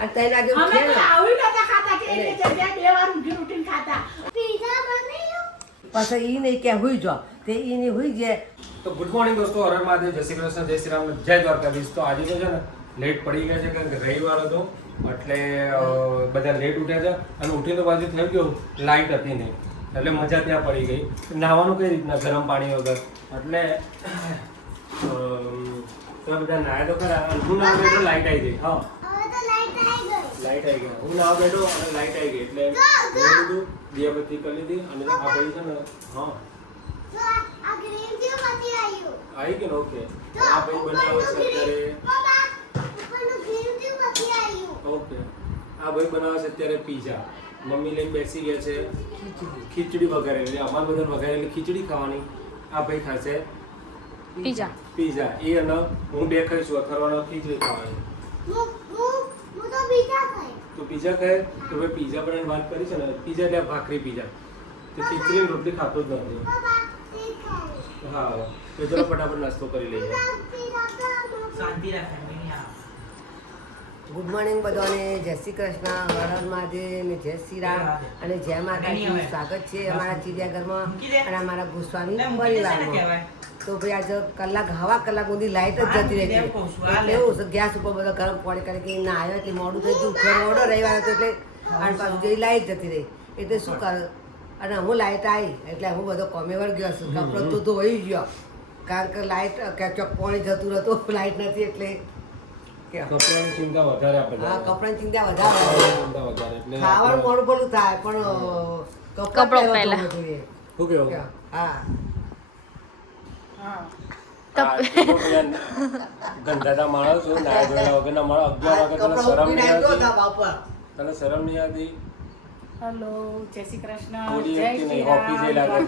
અને તઈ લાગે અમે તો ને. આવી નતા ખાતા કે એક જગ્યાએ બે વાર ઊંઘી ઉઠીને ખાતા. પછી ઈ નહીં કે હુઈ જો તે ઈ નહીં હુઈ જે તો ગુડ મોર્નિંગ દોસ્તો હરે મહાદેવ જય શ્રી કૃષ્ણ જય શ્રી રામ જય દ્વારકાધીશ. તો આજે તો છે ને લેટ પડી ગયા છે કારણ કે રવિવાર હતો એટલે બધા લેટ ઉઠ્યા છે અને ઉઠીને તો પાછું થઈ ગયું લાઇટ હતી નહીં. એટલે મજા ત્યાં પડી ગઈ. નાહવાનું કઈ રીતના ગરમ પાણી વગર? એટલે તમે બધા નાહ્યા તો ખરા લાઈટ હું લાઇટ આવી ગઈ હા. લાઇટ આવી ગયા હું નાહવા બેઠો અને લાઇટ આવી ગઈ. એટલે મેં કીધું દિયાબત્તી કરી લીધી અને આ ભાઈ છે ને હા. આવી ગયો ઓકે આ ભાઈ બનાવે છે અત્યારે. ઓકે આ ભાઈ બનાવે છે અત્યારે પીઝા મમ્મી લઈને બેસી ગયા છે. ખીચડી. વઘારેલી અમાર બધા વઘારેલી ખીચડી ખાવાની આ ભાઈ ખાશે પીઝા પીઝા એ અને હું બે ખાઈશું. અથર્વાનો ખીચડી ખાવાની. તો પીઝા ખાય તો ભાઈ પીઝા બનાવીને વાત કરી છે ને પીઝા એટલે ભાખરી પીઝા. તો ખીચડી રોટલી ખાતો જ નથી. હા તો ચલો ફટાફટ નાસ્તો કરી લઈએ. શાંતિ ગુડ મોર્નિંગ બધાને. જય શ્રી કૃષ્ણ. હર મહાદેવ ને જય શ્રી રામ અને જય માતાજી. સ્વાગત છે અમારા ચિડિયાઘરમાં અને અમારા ગોસ્વામી પરિવારમાં. તો ભાઈ આજે કલાક હવા કલાક સુધી લાઈટ જ જતી રહી એવું ગેસ ઉપર બધો ગરમ પાણી કરી કે ના આવ્યો એટલે મોડું થઈ ગયું. ઘર ઓર્ડર રવિવાર હતો એટલે અને પાછું જેવી લાઈટ જતી રહી. એટલે શું કર? અને હું લાઈટ આવી એટલે હું બધો કોમે વળ ગયો છું. કપડો તો ધોઈ ગયો. કારણ કે લાઈટ કેચઅપ પાણી જતું હતું લાઈટ નથી એટલે કપડાની ચિંતા વધારે આપણે હા કપડાની ચિંતા વધારે ચિંતા વધારે એટલે ખાવાનું મોડું પડું થાય પણ કપડાં પહેલા. હા. ગંધાતા ધોયા અગિયાર વાગે શરમ નહીં આવતી? તને શરમ નહીં આવતી? હલો જય શ્રી કૃષ્ણ જય શ્રી રામ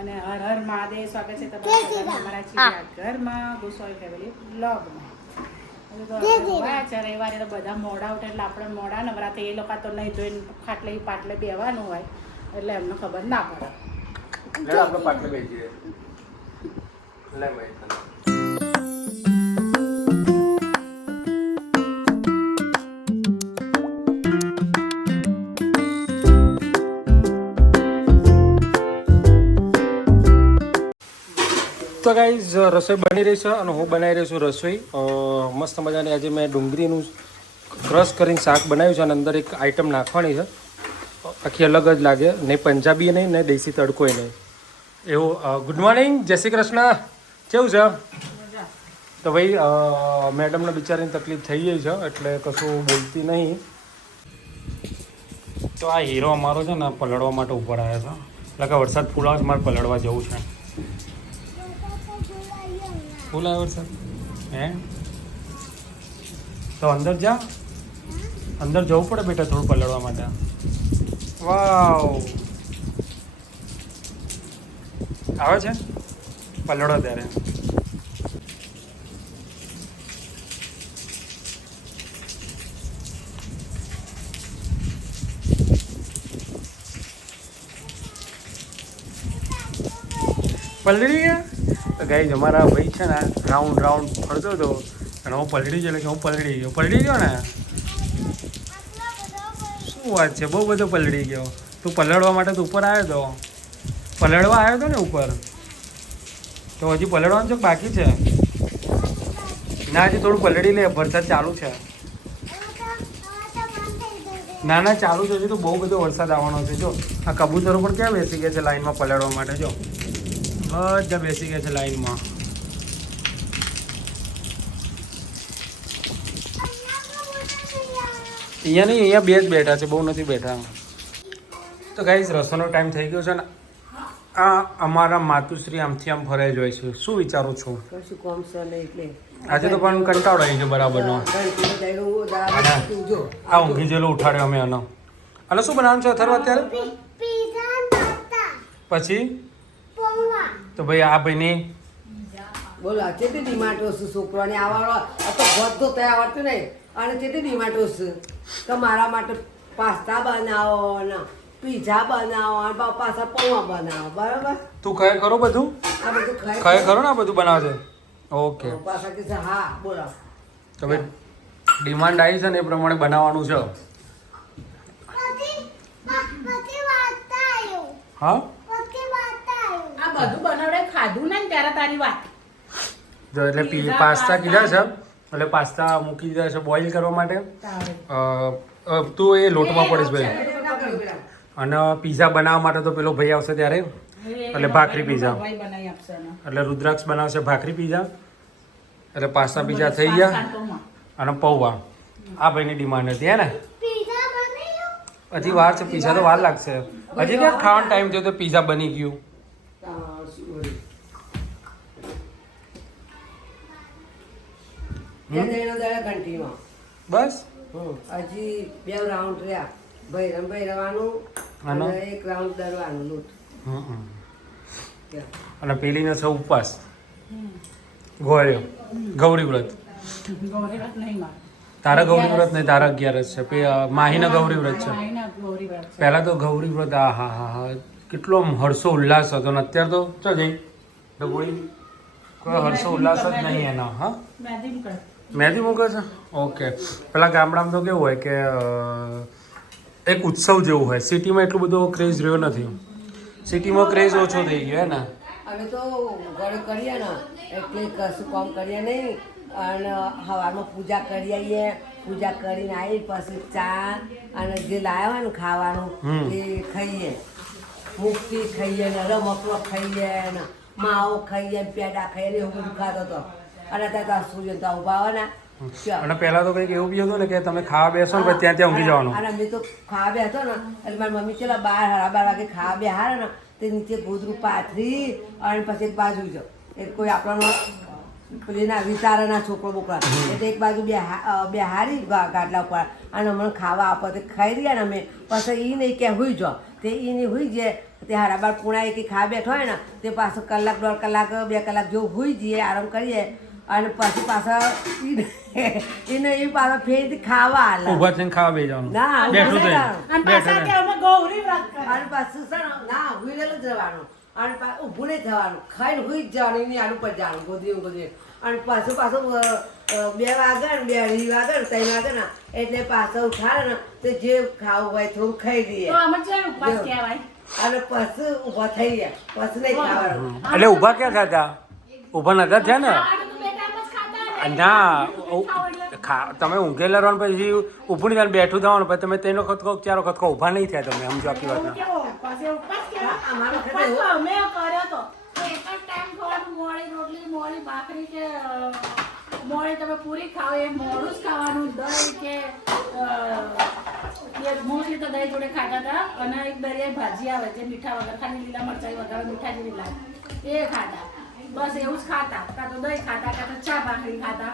અને હર હર મહાદેવ સ્વાગત છે તમારા અમારા ઘરમાં ગોસ્વામી ફેમિલી બ્લોગમાં રવિવારે તો બધા મોડા ઉઠે એટલે આપણે મોડા નવરાત્રે એ લોકો તો નહીં જોઈને ખાટલે પાટલે બેવાનું હોય. એટલે એમને ખબર ના પડે. આપણે પાટલે તો ગાઈઝ રસોઈ બની રહી છે અને હું બનાવી રહી છું રસોઈ. મસ્ત મજાની આજે મેં ડુંગળીનું ક્રશ કરીને શાક બનાવ્યું છે અને અંદર એક આઈટમ નાખવાની છે. આખી અલગ જ લાગે. નહીં પંજાબી નહીં ને દેશી તડકોય નહીં. એવું ગુડ મોર્નિંગ જય શ્રી કૃષ્ણ. કેવું છે? તો ભાઈ મેડમને બિચારીની તકલીફ થઈ ગઈ છે, એટલે કશું બોલતી નહીં. તો આ હીરો અમારો છે ને પલળવા માટે ઉપર આવ્યો છે. એટલે કે વરસાદ ફૂલ આવે મારે પલળવા જવું છે. ફૂલ આવે વરસાદ? હે? તો અંદર જા. અંદર જવું પડે બેટા થોડું પલળવા માટે. વાવ. આવે છે? પલળો ત્યારે પલળી ગયા તો ગાઈ અમારા ભાઈ છે ને રાઉન્ડ રાઉન્ડ ફરતો હતો અને હું પલળી ગયો એટલે કે હું પલળી ગયો પલળી ગયો ને શું વાત છે? બહુ બધો પલળી ગયો. તું પલળવા માટે તો ઉપર આવ્યો હતો પલળવા આવ્યો હતો ને ઉપર? તો હજી પલળવાનું છે બાકી છે? ના, હજી થોડું પલળી લે. વરસાદ ચાલુ છે. ના ના, ચાલુ છે. હજી તો બહુ બધો વરસાદ આવવાનો છે. જો, આ કબૂતરો પણ ક્યાં બેસી ગયા છે લાઈનમાં પલળવા માટે? જો, બધા બેસી ગયા છે લાઈનમાં. અહીંયા નહીં, અહીંયા બે જ બેઠા છે. બહુ નથી બેઠા. તો ગાઈઝ રસોનો ટાઈમ થઈ ગયો છે ને આ અમારા માતુશ્રી આમથી આમ ફરે જ હોય છે. શું વિચારું છું? કશું કોમ સલે એટલે. આજે તો પણ કંટાળો આવી ગયો બરાબરનો. આ ઊંઘી જેલો ઉઠાડ્યો અમે આનો. અને શું બનાવવાનું છે અથર્વ અત્યારે? પછી? તો ભાઈ આ ભાઈની બોલો આ કેટલી ડિમાન્ડ છે છોકરાને? આવવાનો આ તો ઘર તો તૈયાર આવડતું નહીં અને કેટલી ડિમાન્ડ છે તો મારા માટે પાસ્તા બનાવો ને. પીઝા બનાવો અને પાછા પૌવા બનાવો બરાબર? તું કહે ખરો બધું? આ બધું ખાય કહે ખરો ને આ બધું બનાવે છે ઓકે પાછા કે હા બોલો. તો ડિમાન્ડ આવી છે ને એ પ્રમાણે બનાવવાનું છે. હા? આ બધું બનાવડે ખાધું ને ત્યારે તારી વાત. જો એટલે પી પાસ્તા કીધા છે. એટલે પાસ્તા મૂકી દીધા છે બોઇલ કરવા માટે. તું એ લોટમાં પડીશ ભાઈ. અને પીઝા બનાવવા માટે તો પેલો ભાઈ આવશે ત્યારે. એટલે ભાખરી પીઝા. ભાઈ બનાવી આપશે એને. એટલે રુદ્રાક્ષ બનાવશે ભાખરી પીઝા એટલે પાસ્તા પીઝા થઈ ગયા. અને પૌવા. આ ભાઈની ડિમાન્ડ હતી હે ને? હજી વાર છે પીઝા તો વાર લાગશે. હજી ક્યાં ખાવાનો ટાઈમ થયો તો પીઝા બની ગયું? બસ? હજી બે રાઉન્ડ રહ્યા. ભૈરમ ભૈરવાનું અને એક રાઉન્ડ દરવાનું લૂંટ. હમ, હમ. અને પેલીનો છે ઉપવાસ. ગોળ્યો. ગૌરી વ્રત. ગૌરી વ્રત નહીં મારે. તારા ગૌરી વ્રત નહીં તારા અગિયારસ છે. પે માહીના ગૌરી વ્રત છે. માહીના ગૌરી વ્રત છે. પહેલા તો ગૌરી વ્રત આ હા હા હા. કેટલો આમ હર્ષો ઉલ્લાસ હતો. ને અત્યારે તો ચો જઈ. ડબોળી કોઈ હર્ષો ઉલ્લાસ જ નહીં એનો હા? મહેંદી મૂકે. છે? ઓકે. પેલા ગામડામાં તો કેવું હોય કે એક ઉત્સવ જેવું હોય. સિટીમાં એટલું બધો ક્રેઝ રહ્યો નથી. સિટીમાં ક્રેઝ ઓછો થઈ ગયો હે ને? અમે તો ઘરે કરીએ ને એટલે કશું કામ કરીએ નહીં. અને સવારમાં પૂજા કરી આવીએ. પૂજા કરીને આવી પછી ચા અને જે લાવ્યા ને ખાવાનું એ ખાઈએ. મુક્તિ ખાઈએ ને રમકડો ખાઈએ ને માવો ખાઈએ પેડા ખાઈએ એવું બધું ખાતો હતો. અને ત્યાં સૂર્ય તો ઊભા આવે ને. અને પહેલા તો કંઈક એવું બી હતું ને કે તમે ખાવા બેસો ને ત્યાં ત્યાં ઊંઘી જવાનું. અને અમે તો ખાવા બેસો ને એટલે મારી મમ્મી ચલા બાર હારા બાર વાગે ખાવા બેહારે ને તે નીચે ગોદરું પાથરી અને પછી એક બાજુ જ એ કોઈ આપણો પેલીના વિચારના છોકરો બોકરા. એટલે એક બાજુ બે બે હારી ગાટલા ઉપર. અને અમને ખાવા આપો તે ખાઈ રહ્યા ને અમે. પછી એ નહીં કે હોઈ જાઓ. તે એ નહીં હોઈ જાય તે હારાબાર પૂણા એક ખાવા બેઠો હોય ને તે પાછો કલાક દોઢ કલાક બે કલાક જેવું હોઈ જઈએ આરામ કરીએ. અને પછી પાછા એને એ પાછા ફેર ખાવા હાલે ઊભા થઈને ખાવા બે જવાનું. ના, બેઠું નહીં અને પાછા કે અમે ગૌરી વ્રત કરે. અને પાછું છે ના હુઈરેલું જ રહેવાનું અને પા- ઊભું નહીં થવાનું. ખાઈને હુઈ જ જવાનું એની આડું પર જવાનું ગોદરી ગોદરી અને પાછું પાછું બે વાગે ને બે અઢી વાગે ને ત્રણ વાગે ને એટલે પાછા ઉઠાડે ને તો જે ખાવું હોય થોડું ખાઈ દઈએ ઉપવાસ કહેવાય. અને પછી ઊભા થઈ ગયા પછી નહીં ખાવાનું. એટલે ઊભા ક્યાં થયા ઊભા નતા થયા ને ખાવાનું તો બે time જ ખાતા ને. ખા તમે ઊંઘેલા રહો ને પછી ઊભું નહીં બેઠું થવાનું પછી તમે તેનો ખતકો ચારો ખતકો ઊભા નહીં થયા તમે સમજો આખી વાત અને એક દરિયાઈ ભાજી આવે જે મીઠા વગર ખાલી લીલા મરચાઈ વગર મીઠા જેવી લાગે એ ખાતા. બસ એવું જ ખાતા. કાં તો દહીં ખાતા કાં તો ચા ભાખરી ખાતા.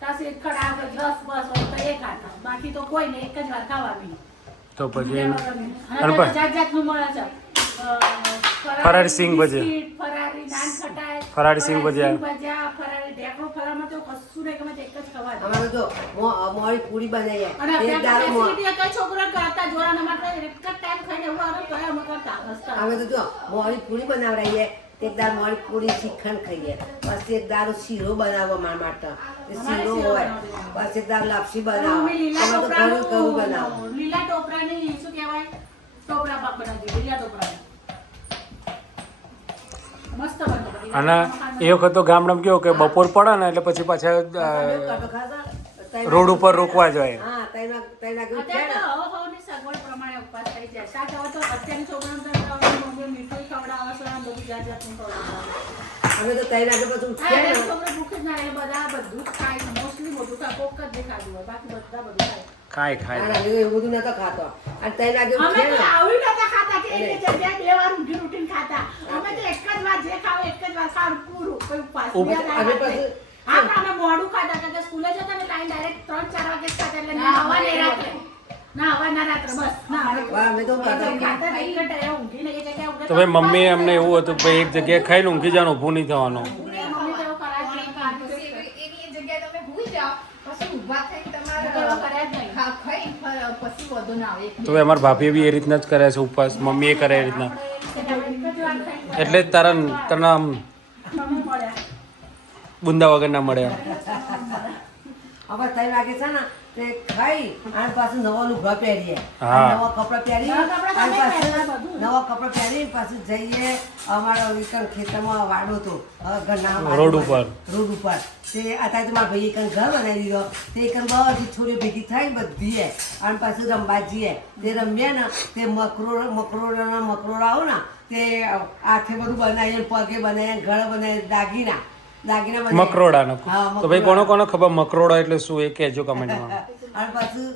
કાં શ્રીખંડ આગળ દસ બસ હોય તો એ ખાતા. બાકી તો કોઈ નહીં એક જ વાર ખાવાનું તો પછી જાત જાતનું મળે છે. ફરાળી સિંગ ભજીયા. ફરાળી નાન ખટાઈ ફરાળી સિંગ ભજીયા. ફરાળી ઢેકણું ફરાળમાં તો કશું નહીં ગમે એક જ ખવાય. અમારે તો મો- મોડી પૂરી અને એક મો- facility કરતા જોવાના માટે એક જ ટાઈમ ખાઈને એવું અમે કરતા. અમે તો જો મોડી પૂરી બનાવડાવીએ. એક દાળ મોડી પૂરી શીખણ ખાઈએ. પછી એક દાળ શીરો બનાવો મારા માટે. એ શીરો હોય. પછી દાળ લાપસી બનાવો. તમે તો ઘરું ઘરું બનાવો. લીલા ટોપરાની શું કહેવાય? ટોપરા પાક બનાવી લીલા ટોપરાનું. મસ્ત બનતો બધી. અને એ વખત તો ગામડામાં કેવું કે બપોર પડે ને એટલે પછી પાછા રોડ ઉપર રોકવા જોઈએ હા તઈ ના તઈ કેવું છે. અત્યારે ને તો હવહવની સગવડ પ્રમાણે ઉપવાસ થઈ જાય. શાક તો અત્યારની છોકરાઓને તો મીઠું અમે તો તૈયાર ના. બધું ખાય. એવું બધું નતો ખાતો. અને અમે તો ને. નતા ખાતા કે એક જગ્યાએ બે વાર ઊંઘી ઉઠીને ખાતા. અમે તો એક જ વાર જે ખાવ એક જ વાર પૂરું. કોઈ બીજા અમે પછી- હા, અમે મોડું ખાતા કારણ કે સ્કૂલે જતા ને ટાઈમ ડાયરેક્ટ ત્રણ ચાર વાગે ખાતા એટલે ના હવા ને રાત્રે. ના હવા ના રાત્રે. બસ ના અમે તો ખાતા ઊંઘે તો ભાઈ મમ્મી અમને એવું હતું ભાઈ એક જગ્યાએ ખાઈ ઊંઘી જવાનું ઊભું નહીં થવાનું. તો અમારા ભાભી બી એ રીતના જ કરે છે ઉપવાસ. મમ્મીએ કરે એ રીતના. એટલે જ તારા તને આમ બુંદા વગર ના મળે હવે તઈ લાગે છે ને તે ખાઈ અને પાછું નવા લુગડા પહેરીએ. નવા કપડાં પહેરી નવા કપડાં અને તમે પાછું પહેરવા બધું. નવા કપડાં પહેરી પાછું જઈએ અમારા વિકન ખેતરમાં વાડો હતો. ઘરના રોડ ઉપર. રોડ ઉપર. તે અત્યારે મારા ભાઈ એક ઘર બનાવી દીધો. તે એક બધી છોરીઓ ભેગી થાય ને બધી એ અને પાછું રમવા જઈએ. તે રમીએ ને તે મકરો મકરોડા મકરોડા આવો ને તે હાથે બધું બનાવીએ પગે બનાવીએ ઘર બનાવીએ દાગીના. દાગીના. મકરોડાનો તો ભાઈ કોનો કોનો ખબર? મકરોડા એટલે શું? એ કહેજો કમેન્ટમાં અને પાછું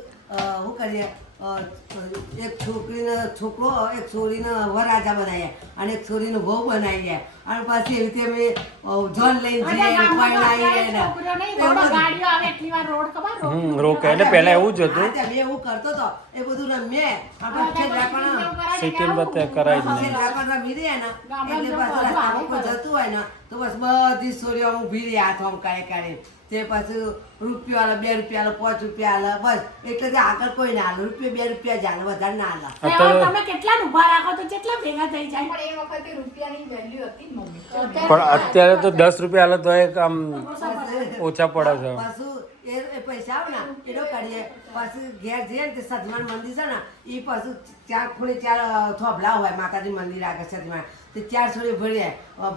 શું કરીએ? એક છોકરીને છોકરો એક છોરીને વરાજા બનાવ્યા અને એક છોરીને વહુ બનાવીએ. અને પછી એવી રીતે અમે જોન લઈને રોકે. એટલે પહેલા એવું જ હતું. એવું કરતો તો. એ બધું રમીએ. આપણે પણ રમી રહીએ ને એટલે પાછું કોઈ જતું હોય ને તો બસ બધી છોરીઓ ઊભી રહી હાથ આમ કાઢે કાઢે. તે પાછું રૂપિયા આલે બે રૂપિયા આલે પાંચ રૂપિયા આલે બસ. એટલે કે આગળ કોઈ ના આલે રૂપિયા બે રૂપિયા જ આલે વધારે ના આલે તમે કેટલા ઊભા રાખો તો કેટલા ભેગા થઈ જાય? પણ એ વખતે રૂપિયાની વેલ્યુ હતી મમ્મી. પણ અત્યારે તો દસ રૂપિયા આલે તો એક આમ ઓછા પડે છે. પાછું એ એ પૈસા આવે ને એનો કરીએ પાછું ઘેર જઈએ ને તે સતમાન મંદિર છે ને એ પાછું ચાર ખૂણે ચાર થોભલા હોય માતાજી મંદિર આગળ સતમાન તે ચાર છોડી ભરીએ.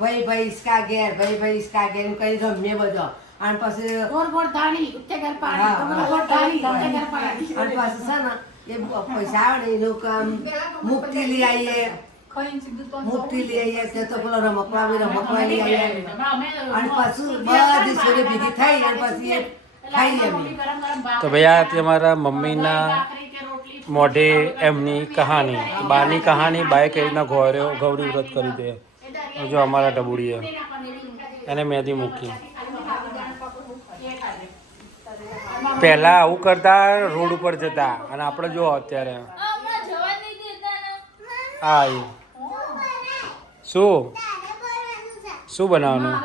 ભાઈ ભાઈ ઈસકા ઘેર ભાઈ ભાઈ ઈસકા ઘેર એમ કઈ રમીએ બધો. અને પછી ગોળ ગોળ ધાણી ઉત્તે ઘર પાણી હા, ગોળ હા. ગોળ ધાણી ઉત્તે ઘર પાણી અને પાછું છે ને એ બ- પૈસા આવે ને એનું કામ મુક્તિ લઈ આવીએ તો મુક્તિ લઈ આવીએ તે તો પેલો રમકડા બી રમકડા લઈ આવીએ અને પાછું બધી છોડી ભેગી થઈ અને પછી અમે ભાત તો ભાઈ આ અમારા મમ્મીના મોઢે એમની કહાની. બાની કહાની બાએ કેવી રીતના ગૌરી વ્રત કરી દે. જો અમારા ડબુડીએ એને મેદી મૂકી. પહેલા આવું કરતા રોડ ઉપર જતા. અને આપણે જો અત્યારે. હા એ. શું? શું બનાવવાનું?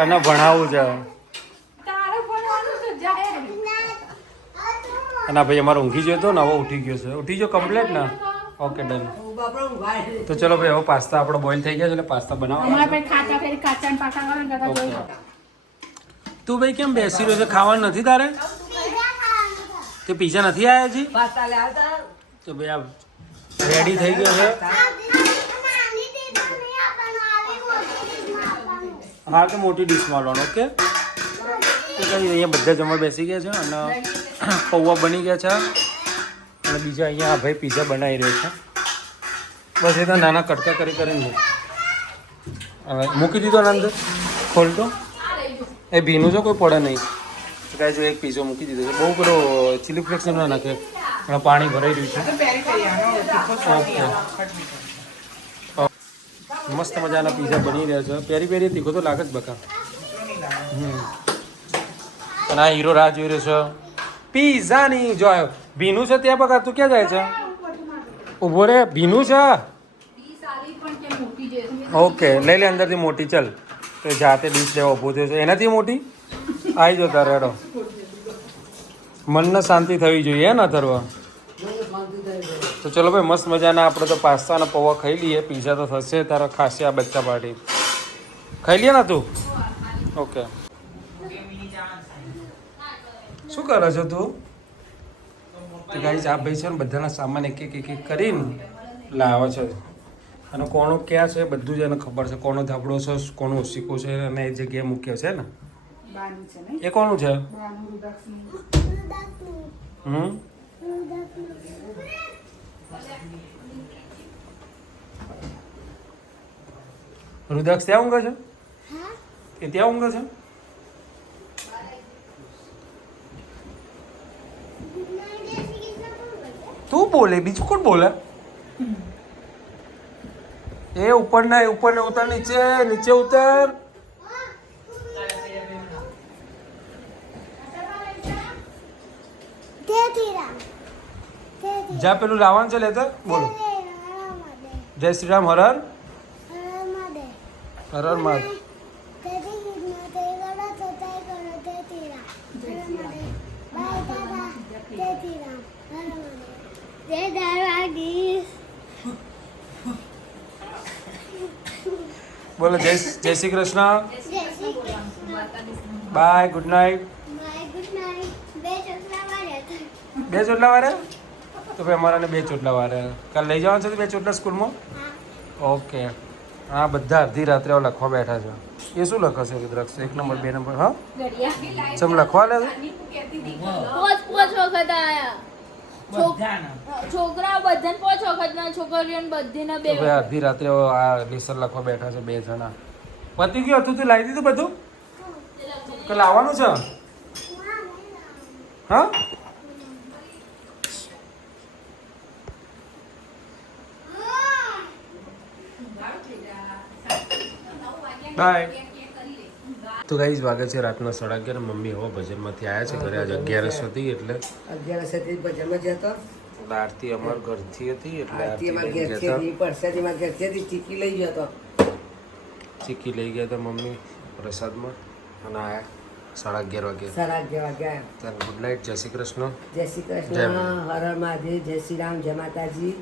એને ભણાવવું છે. અને ભાઈ અમારો ઊંઘી ગયો હતો ને હવે ઉઠી ગયો છે. ઉઠી ગયો કમ્પ્લેટ ને? ઓકે ડન તો ચલો ભાઈ હવે પાસ્તા આપણો બોઇલ થઈ ગયા છે એટલે પાસ્તા બનાવવાના તું ભાઈ કેમ બેસી રહ્યો છે? ખાવાનું નથી તારે? તે પીઝા નથી આવ્યા આવતા તો ભાઈ આ રેડી થઈ ગયો છે. હા તો મોટી ડીશ લો ઓકે તો કઈ અહીંયા બધા જમવા બેસી ગયા છે અને પૌવા બની ગયા છે. અને બીજા અહીંયા આ ભાઈ પીઝા બનાવી રહ્યો છે. બસ એ નાના કટકા કરી કરીને મૂકી દીધો. ને અંદર ખોલતો એ ભીનું છે કોઈ પડે નહીં. કાંઈ જો એક પીઝો મૂકી દીધો છે. બહુ બધો ચીલી ફ્લેક્સ ના નાખે. પણ પાણી ભરાઈ રહ્યું છે. ઓકે. મસ્ત મજાના પીઝા બની રહ્યા છે. પેરી પેરી તીખો તો લાગે જ બકા. હમ. અને આ હીરો રાહ જોઈ રહ્યો છે. પીઝાની જો આવ્યો ભીનું છે ત્યાં બકા તું ક્યાં જાય છે? ઊભો રે. ભીનું પણ છે. ઓકે. લઈ લે અંદરથી મોટી ચલ. તો જાતે ડીશ લેવા ઊભો થયો છે. એનાથી મોટી? આવી જો તારે હેડો. મનને શાંતિ થવી જોઈએ ને અથર્વ? તો ચલો ભાઈ, મસ્ત મજાના આપણે તો પાસ્તા અને પૌવા ખાઈ લઈએ. પીઝા તો થશે તારા ખાસી આ બચ્ચા પાર્ટી. ખાઈ લઈએ ને તું? ઓકે. શું કરે છો તું? તો ગાઈઝ આ ભાઈ છે ને બધાના સામાન એક એક એક કરીને લાવે છે. અને કોનો ક્યાં છે બધું જ એને ખબર છે. કોનો ધાબળો છે કોનો ઓશિકો છે અને એ જગ્યાએ મૂક્યો છે ને? બાનું છે નહીં? એ કોનું છે. હમ? રુદાક્ષ ત્યાં ઊંઘે છે? એ ત્યાં ઊંઘે છે? તું બોલે બીજું કોણ બોલે? એ ઉપર ના ઉપર ને ઉતર નીચે નીચે ઉતર. જ્યાં પેલું લાવવાનું છે લેતર બોલો. જય શ્રી રામ હરણ હરણ હર હર મહાદેવ. બોલો જય જય Shri Krishna bye good night bye good night બે ચોટલા વાળ્યા હતા બે ચોટલા વારે તો ભાઈ અમારાને બે ચોટલા વારે કાલ લઈ જવાનું છે બે ચોટલા સ્કૂલમાં હા ઓકે હા બધા અડધી રાત્રે હવે લખવા બેઠા છે એ શું લખશે રુદ્રાક્ષ એક નંબર બે નંબર હા ચમ લખવા લે પોચ પોચ વખત આયા છોકરા બધાને પોચ વખત છોકરીઓને બધીને બે ભાઈ અડધી રાત્રે આ લેસન લખવા બેઠા છે બે જણા. પતી ગયું હતું તું લાવી દીધું બધું? કે લાવવાનું છે? હા. બાય. તો ગાઈઝ વાગે છે રાતના સાડા અગિયાર. મમ્મી હવે ભજનમાંથી આવ્યા છે. ઘરે આજે અગિયારસ હતી એટલે અગિયારસ હતી ભજનમાં જતો આરતી અમાર ઘરથી હતી એટલે આરતી લઈ ઘેરથી હતી, પરસાદીમાં ઘેરથી હતી, ચીકી લઈ ગયો હતો. ચીકી લઈ ગયા હતા મમ્મી પ્રસાદમાં અને આયા સાડા અગિયાર વાગે. સાડા અગિયાર ત્યારે ગુડ નાઇટ જય શ્રી કૃષ્ણ. જય શ્રી કૃષ્ણ હર મહાદેવ જય શ્રી રામ જય માતાજી.